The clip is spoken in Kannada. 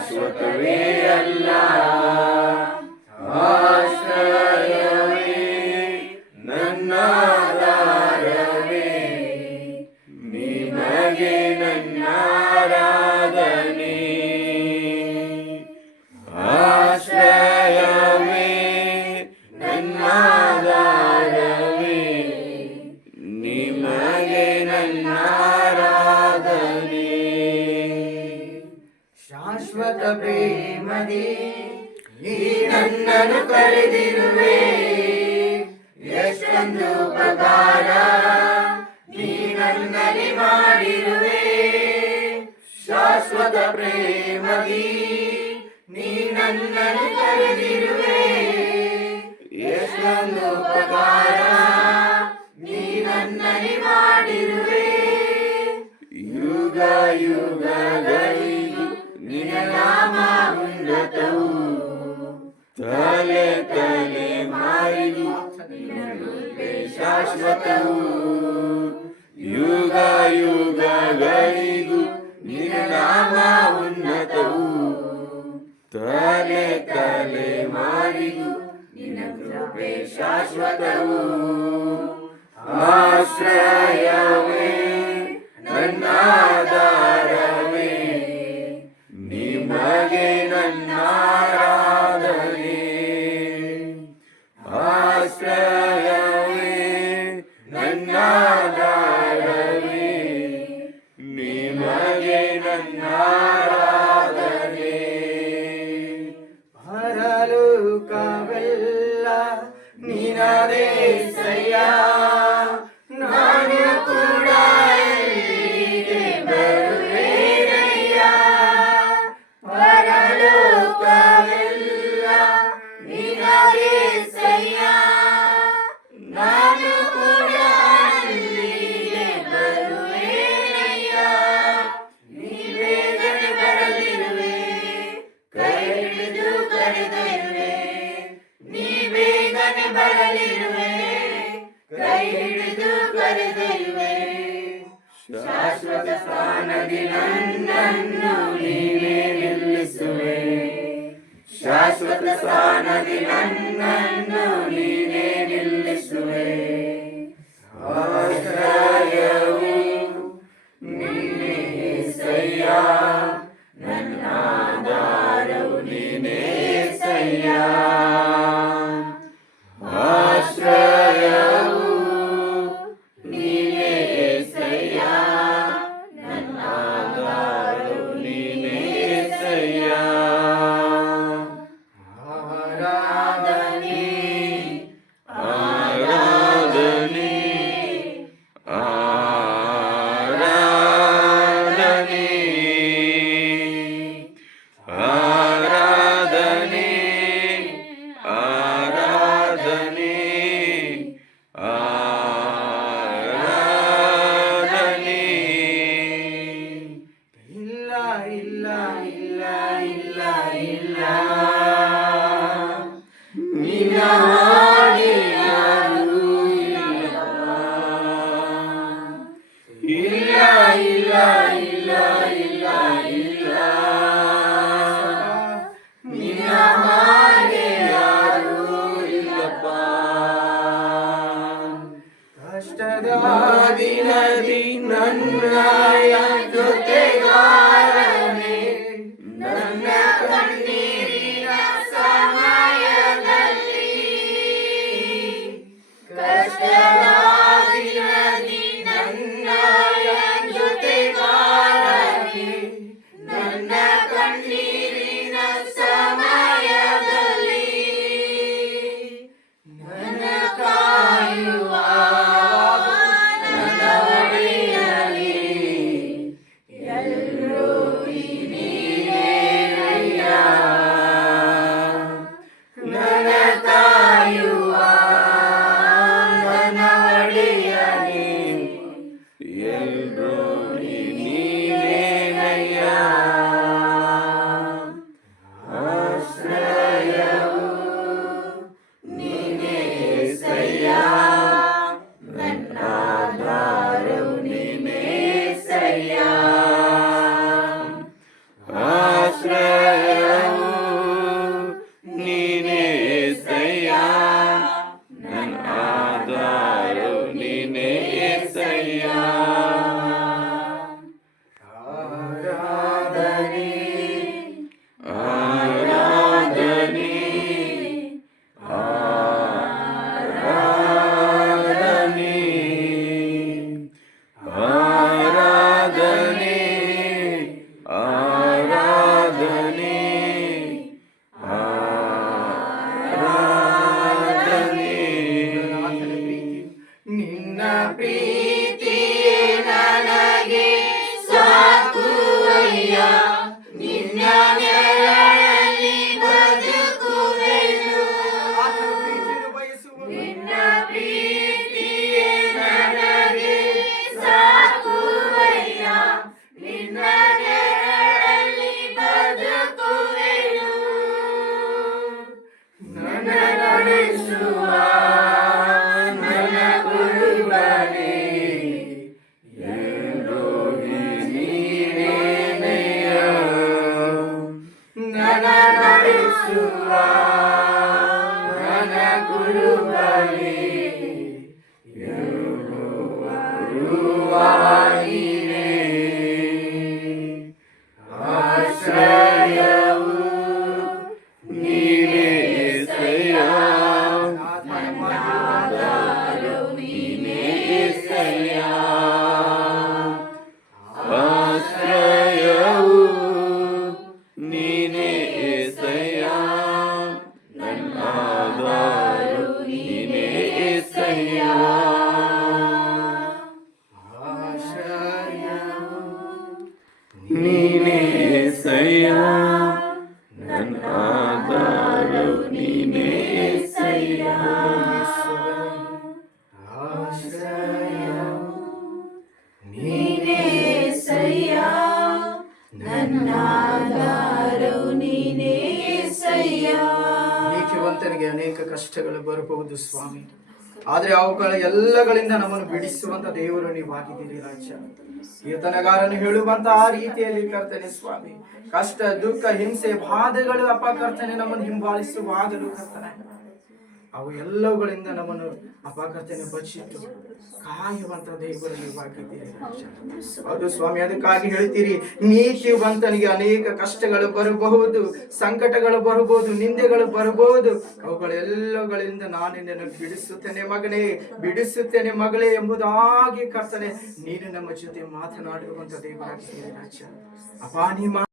ಶಾಶ್ವತವೇ ಅಲ್ಲ. ಆಶ್ರಯವೇ ನನ್ನಾಧಾರವೇ, ನಿಮಗೆ ನನ್ನ ಆರಾಧನೆ. ಆಶ್ರಯವೇ ನನ್ನಾಧಾರವೇ, ನಿಮಗೆ ನನ್ನ ಆರಾಧನೆ. ಶಾಶ್ವತ ಪ್ರೇಮದಿ ನೀ ನನ್ನನ್ನು ಕರೆದಿರುವೆ, ಎಷ್ಟೊಂದು ಉಪಕಾರ ನೀ ನನ್ನಲ್ಲಿ ಮಾಡಿರುವೆ. ಶಾಶ್ವತ ಪ್ರೇಮದಿ ನೀ ನನ್ನನ್ನು ಕರೆದಿರುವೆ, ಎಷ್ಟೊಂದು ಉಪಕಾರ ನೀ ನನ್ನಲ್ಲಿ ಮಾಡಿರುವೆ. ಯುಗ ಯುಗಗಳಿಗೂ ನಿನ್ನ ನಾಮ ಉನ್ನತವು, ತಲೆ ತಲೆ ಮಾರಿಗೂ ಶಾಶ್ವತವು. ಯುಗ ಯುಗಗಳಿಗೂ ನಿನ್ನ ನಾಮ ಉನ್ನತವು, ತಲೆ ತಲೆ ಮಾರಿಗೂ ನಿನ್ನ ಕೃಪೆ ಶಾಶ್ವತವು. ಆಶ್ರಯವೇ ನನ್ನ ಆಧಾರವೇ, ನಿಮಗೆ ನನ್ನ ಆರಾಧನೆ. ಆಶ್ರಯವೇ ನನ್ನ ಆಧಾರವೇ, ನಿಮಗೆ ನನ್ನ ಆರಾಧನೆ. ಪರಲೋಕವೆಲ್ಲ ನಿನ್ನದೇ ಸಯ್ಯ, ನಾನು ಕೂಡ ಇಲ್ಲಿಗೆ ಬರುವೆನಯ್ಯ. ಪರಲೋಕವೆಲ್ಲ ನಿನ್ನದೇ ಸಯ್ಯ, ನಾನು ಕೂಡ ಇಲ್ಲಿಗೆ ಬರುವೆನಯ್ಯ. ನೀ ಬೇಗನೆ ಬರಲಿರುವೆ, ಕೈ ಹಿಡಿದು ಕರೆದೊಯ್ಯುವೆ. ನೀ ಬೇಗನೆ ಬರಲಿರುವೆ, ಕೈ ಹಿಡಿದು ಕರೆದೊಯ್ಯುವೆ. ಶಾಶ್ವತ ಸ್ಥಾನದಿ ನನ್ನನ್ನು ನೀನೇ ನಿಲ್ಲಿಸುವೆ, ಶಾಶ್ವತ ಸ್ಥಾನದಿ ನನ್ನನ್ನು ನೀನೇ ನಿಲ್ಲಿಸುವೆ. ಆಶ್ರಯವು ನೀನೇ ಸಯ್ಯ, ನನ್ನ ಆಧಾರವು ನೀನೇ ಸಯ್ಯ. ಆಶ್ರಯವು ನೀನೇ ಸಯ್ಯ, ನನ್ನ ಆಧಾರವು ನೀನೇ ಸಯ್ಯ. ಆರಾಧನೆ ಆರಾಧನೆ ಆರಾಧನೆ ಆರಾಧನೆ ಆರಾಧನೆ ಆರಾಧನೆ. ಇಲ್ಲ ಇಲ್ಲ ಇಲ್ಲ ಇಲ್ಲ ಇಲ್ಲ, ನಿನ್ನ ಹಾಗೆ ಯಾರೂ ಇಲ್ಲಪ್ಪ. ಇಲ್ಲ ಇಲ್ಲ ಇಲ್ಲ ಇಲ್ಲ ಇಲ್ಲ, ನಿನ್ನ ಹಾಗೆ ಯಾರೂ ಇಲ್ಲಪ್ಪ. ಕಷ್ಟದ ದಿನದಿ ನನ್ನಯ ಜೊತೆಗಾರನೇ, ನನ್ನ ಕಣ್ಣೀರಿನ ಸಮಯದಲ್ಲಿ. ಕಷ್ಟದ ದಿನದಿ ನನ್ನಯ ಜೊತೆಗಾರನೇ, ನನ್ನ ಕಣ್ಣೀರಿನ ಸಮಯದಲ್ಲಿ. ನನ್ನ ಕಾಯುವ ನನ್ನ ಒಡೆಯನೇ, ಎಲ್ಲರೂ ನೀನೇನಯ್ಯ. ನನ್ನ ಕಾಯುವ ನನ್ನ ಒಡೆಯನೇ, ಎಲ್ಲರೂ ನೀನೇನಯ್ಯ. ಆಶ್ರಯವು ನೀನೇ ಸಯ್ಯ, ನನ್ನ ಆಧಾರವು ನೀನೇ ಸಯ್ಯ. ಆಶ್ರಯ ನಿನ್ನ ನೆರಳಲ್ಲಿ ಬದುಕುವೆನು. ಆತನ ಪ್ರೀತಿಯನ್ನು ಬಯಸುವ ನಿನ್ನ ಪ್ರೀತಿಯೇ ನನಗೆ ಸಾಕುವಯ್ಯ. ನಿನ್ನ ನೆರಳಲ್ಲಿ ಬದುಕುವೆನು. ನನ್ನ ನಡೆಸುವ ನನ್ನ ಗುರುವನೇ, ನನ್ನ ನಡೆಸುವ ನನ್ನ ಗುರುವನೇ, ಗುರುವಾಯಿನೇ. ಆಶ್ರಯವು ನೀನೇ యేసయ్య, ಆಧಾರವು ನೀನೇ యేసయ్య. ಆಶ್ರಯವು ನೀನೇ యేసయ్య, ನನ್ನ ಆಧಾರವು ನೀನೇ యేసయ్య. ನೀನೇ యేసయ్య, ನನ್ನ ಆಧಾರವು ನೀನೇ యేసయ్ಯ. ನೀನೇ యేసయ్ಯ, ನನ್ನ ಆಧಾರವು ನೀನೇ యేసయ్ಯ. ನೀತಿವಂತನಿಗೆ ಅನೇಕ ಕಷ್ಟಗಳು ಬರಬಹುದು ಸ್ವಾಮಿ, ಆದ್ರೆ ಅವುಗಳ ಎಲ್ಲಗಳಿಂದ ನಮ್ಮನ್ನು ಬಿಡಿಸುವಂತ ದೇವರು ನೀವಾಗಿದ್ದೀರಿ ರಾಜ್ಯ. ಕೀರ್ತನಗಾರನು ಹೇಳುವಂತ ಆ ರೀತಿಯಲ್ಲಿ ಕರ್ತನೆ ಸ್ವಾಮಿ, ಕಷ್ಟ ದುಃಖ ಹಿಂಸೆ ಬಾಧೆಗಳು ಅಪ್ಪ ಕರ್ತನೆ ನಮ್ಮನ್ನು ಹಿಂಬಾಲಿಸುವಾಗಲೂ ಕರ್ತನೆ ಅವು ಎಲ್ಲವುಗಳಿಂದ ನಮ್ಮನ್ನು ಅಪ್ಪ ಕರ್ತನೆ ಬಚ್ಚಿಟ್ಟು ಕಾಯುವಂತ ದೇವರು ನೀವಾಗಿದ್ದೀರಿ ರಾಜ್ಯ. ಹೌದು ಸ್ವಾಮಿ, ಅದಕ್ಕಾಗಿ ಹೇಳ್ತೀರಿ ನೀತಿವಂತನಿಗೆ ಅನೇಕ ಕಷ್ಟಗಳು ಬರಬಹುದು, ಸಂಕಟಗಳು ಬರಬಹುದು, ನಿಂದೆಗಳು ಬರಬಹುದು. ಅವುಗಳೆಲ್ಲಗಳಿಂದ ನಾನು ನಿನ್ನನ್ನು ಬಿಡಿಸುತ್ತೇನೆ ಮಗನೇ, ಬಿಡಿಸುತ್ತೇನೆ ಮಗಳೇ ಎಂಬುದಾಗಿ ಕರ್ತನೆ ನೀನು ನಮ್ಮ ಜೊತೆ ಮಾತನಾಡುವಂತ ದೇವರಾಗಿದ್ದೀರಿ ರಾಜ್ಯ. ಅಪ್ಪ